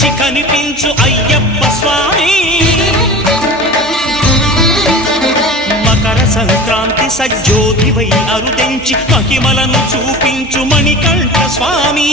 మించి కనిపించు అయ్యప్ప స్వామి మకర సంక్రాంతి సజ్జోతివై అరుదెంచి మహిమలను చూపించు మణికంఠ స్వామి